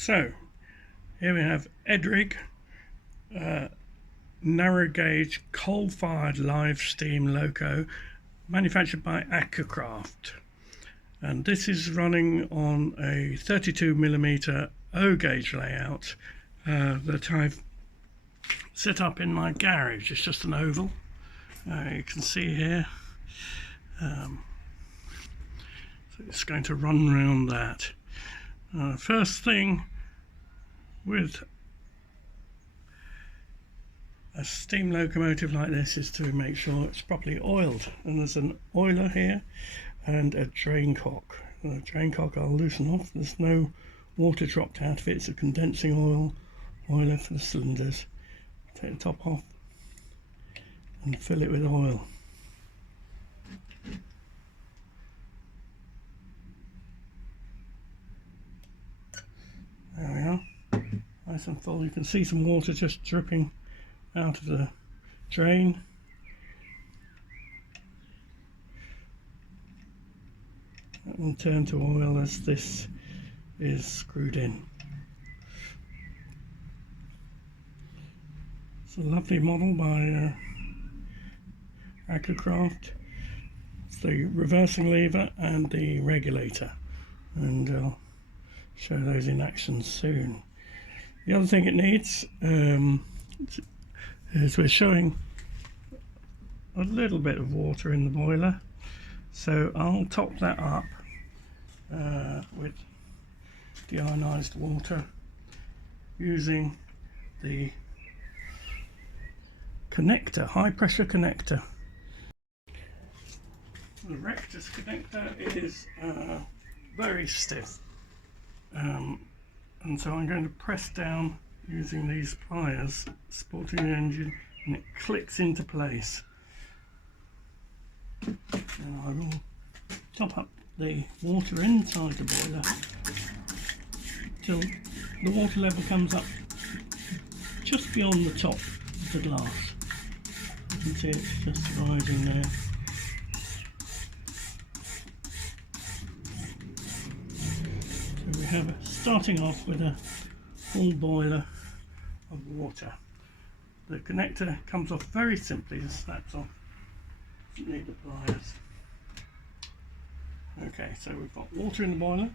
So here we have Edrig narrow gauge coal-fired live steam loco manufactured by Accucraft, and this is running on a 32mm O gauge layout that I've set up in my garage. It's just an oval, you can see here. So it's going to run around that. First thing with a steam locomotive like this is to make sure it's properly oiled, and there's an oiler here and a drain cock. The drain cock I'll loosen off. There's no water dropped out of it. It's a condensing oiler for the cylinders. Take the top off and fill it with oil. There we are, nice and full. You can see some water just dripping out of the drain. That will turn to oil as this is screwed in. It's a lovely model by Accucraft. It's the reversing lever and the regulator, and I'll show those in action soon. The other thing it needs is we're showing a little bit of water in the boiler, so I'll top that up with deionized water using the connector, high pressure connector. The rectus connector is very stiff, and so I'm going to press down using these pliers supporting the engine, and it clicks into place. And I will top up the water inside the boiler till the water level comes up just beyond the top of the glass. You can see it's just rising there. So we have starting off with a full boiler of water. The connector comes off very simply, just snaps off. Doesn't need the pliers. Okay, so we've got water in the boiler,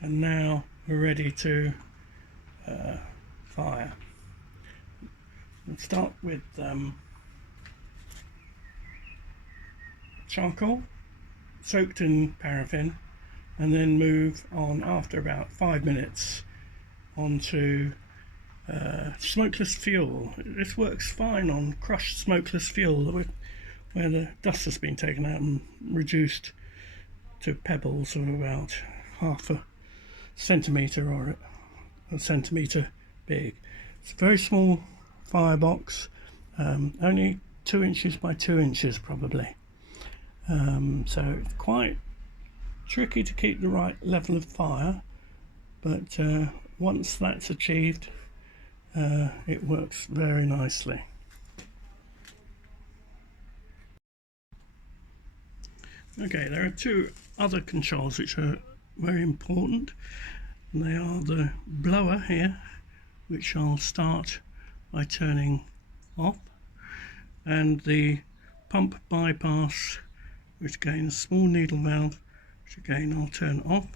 and now we're ready to fire. We'll start with charcoal soaked in paraffin, and then move on after about 5 minutes onto smokeless fuel. This works fine on crushed smokeless fuel where the dust has been taken out and reduced to pebbles of about half a centimetre or a centimetre big. It's a very small firebox, only 2 inches by 2 inches probably. So it's quite tricky to keep the right level of fire, but once that's achieved, it works very nicely. Okay, there are two other controls which are very important. And they are the blower here, which I'll start by turning off, and the pump bypass, which again is a small needle valve, which again I'll turn off.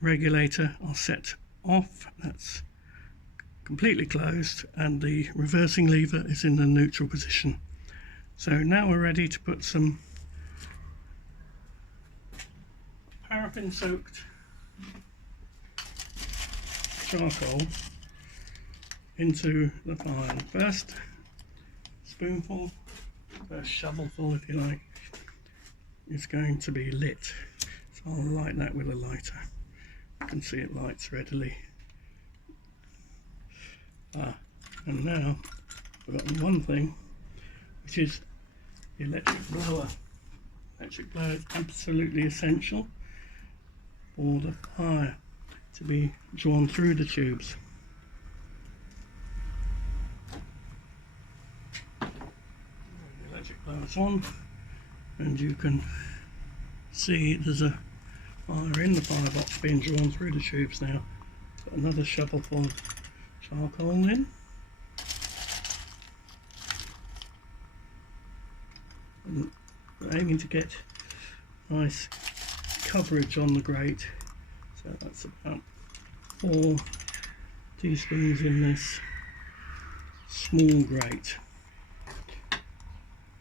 Regulator I'll set off, that's completely closed, and the reversing lever is in the neutral position. So now we're ready to put some paraffin soaked charcoal into the fire. First spoonful, first shovelful if you like, is going to be lit. So I'll light that with a lighter. You can see it lights readily. And now I've forgotten one thing, which is the electric blower. Electric blower is absolutely essential for the fire to be drawn through the tubes. The electric blower's on, and you can see there's a fire in the firebox being drawn through the tubes now. Put another shovelful of charcoal in. And we're aiming to get nice coverage on the grate. So that's about 4 teaspoons in this small grate.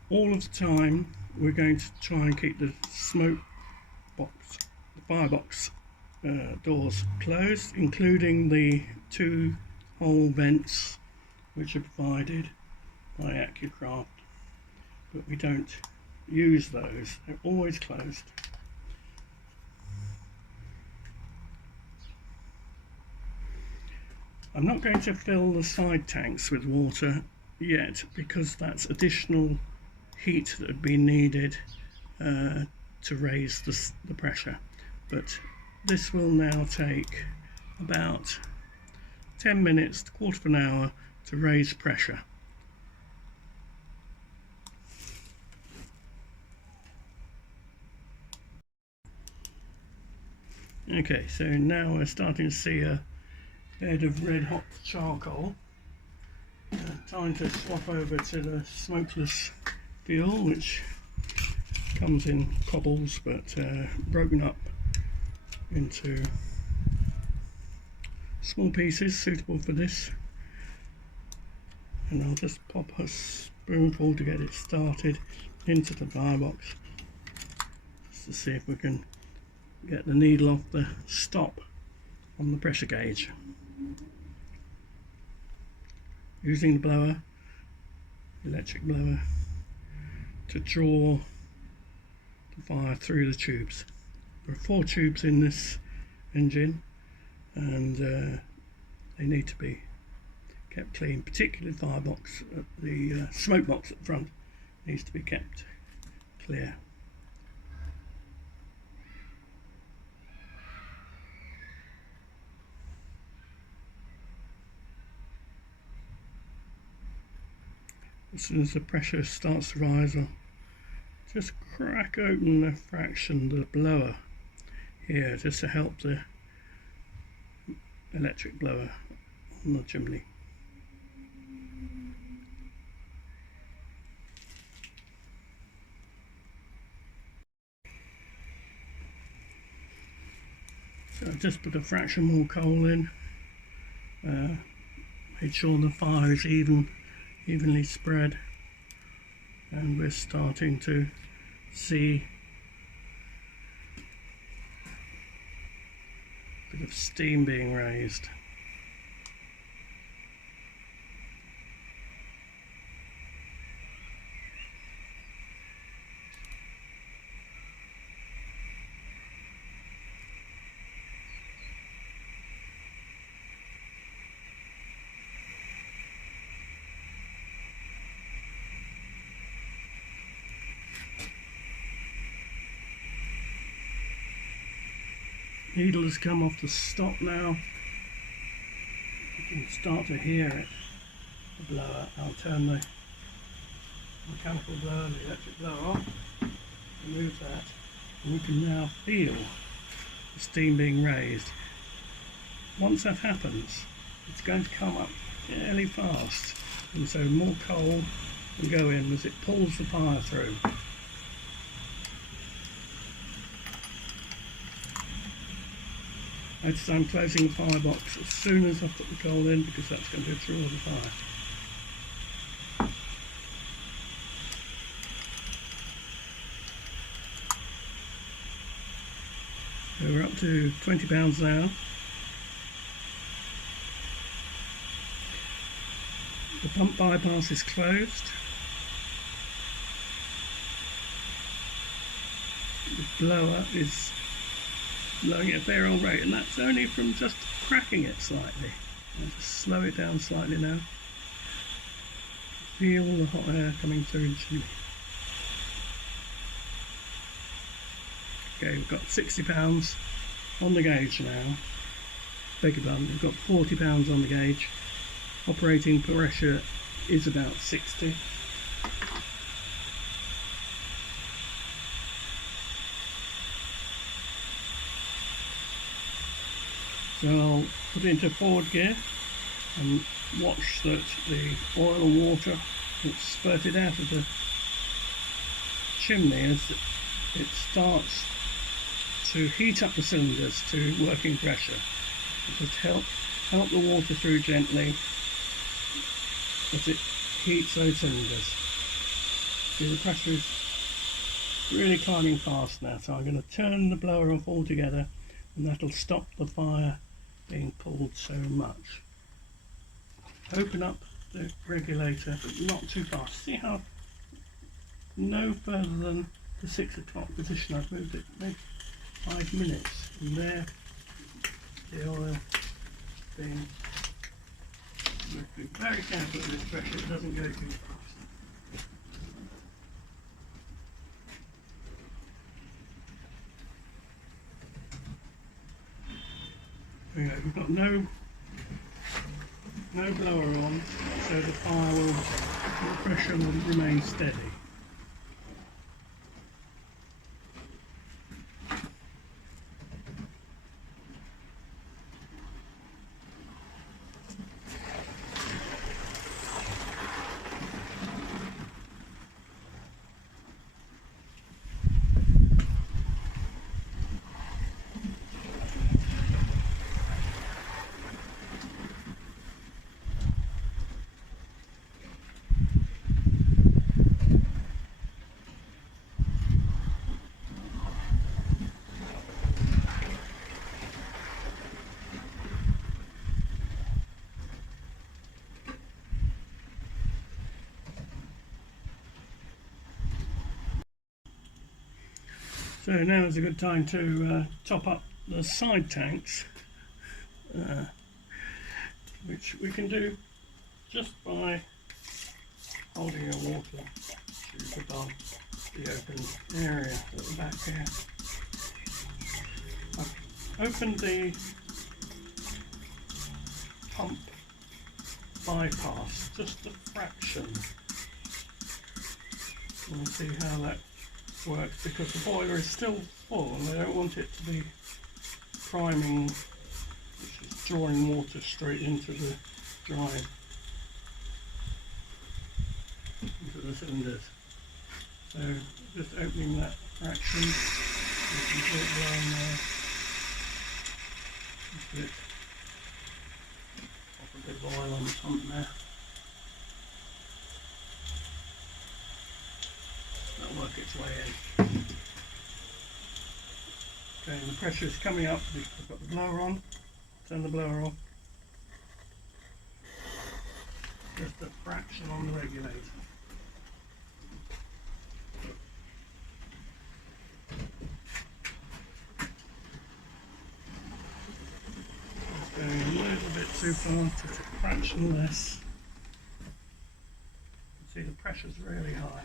All of the time we're going to try and keep the smoke box, the firebox doors closed, including the 2 hole vents which are provided by Accucraft, but we don't use those, they're always closed. I'm not going to fill the side tanks with water yet because that's additional heat that would be needed to raise the pressure, but this will now take about 10 minutes to quarter of an hour to raise pressure. Okay, so now we're starting to see a bed of red hot charcoal. Time to swap over to the smokeless fuel, which comes in cobbles but broken up into small pieces suitable for this. And I'll just pop a spoonful to get it started into the firebox, just to see if we can get the needle off the stop on the pressure gauge. Using the blower, electric blower, to draw the fire through the tubes. There are 4 tubes in this engine, and they need to be kept clean, particularly the firebox, the smoke box at the front needs to be kept clear. As soon as the pressure starts to rise, I'll just crack open a fraction of the blower here, just to help the electric blower on the chimney. So I've just put a fraction more coal in, made sure the fire is evenly spread, and we're starting to see a bit of steam being raised. Needle has come off the stop now. You can start to hear it, the blower. I'll turn the mechanical blower and the electric blower off, remove that, and you can now feel the steam being raised. Once that happens, it's going to come up fairly fast, and so more coal will go in as it pulls the fire through. Notice I'm closing the firebox as soon as I put the coal in, because that's going to draw the fire. So we're up to 20 pounds now. The pump bypass is closed. The blower is blowing at a fair old rate, and that's only from just cracking it slightly. I'll just slow it down slightly now. Feel the hot air coming through the chimney. Okay, we've got 60 pounds on the gauge now. Beg your pardon, we've got 40 pounds on the gauge. Operating pressure is about 60. So I'll put it into forward gear and watch that the oil or water that's spurted out of the chimney as it starts to heat up the cylinders to working pressure. Just help the water through gently as it heats those cylinders. See, the pressure is really climbing fast now, so I'm going to turn the blower off altogether, and that'll stop the fire being pulled so much. Open up the regulator, but not too fast. See how no further than the 6 o'clock position I've moved it, maybe 5 minutes, and there the oil being. You have to be very careful with this pressure, it doesn't go too fast. There we go, we've got no blower on, so the fire will, the pressure will remain steady. So now is a good time to top up the side tanks, which we can do just by holding your water tube above the open area at the back here. I've opened the pump bypass just a fraction. We'll see how that works, because the boiler is still full and I don't want it to be priming, which is drawing water straight into the drive, into the cylinders. So just opening that fraction, you can put it down there, just a bit, pop a bit of oil on the pump there. That'll work its way in. Okay, and the pressure is coming up. I've got the blower on. Turn the blower off. Just a fraction on the regulator. It's going a little bit too fast, just a fraction less. You can see the pressure's really high.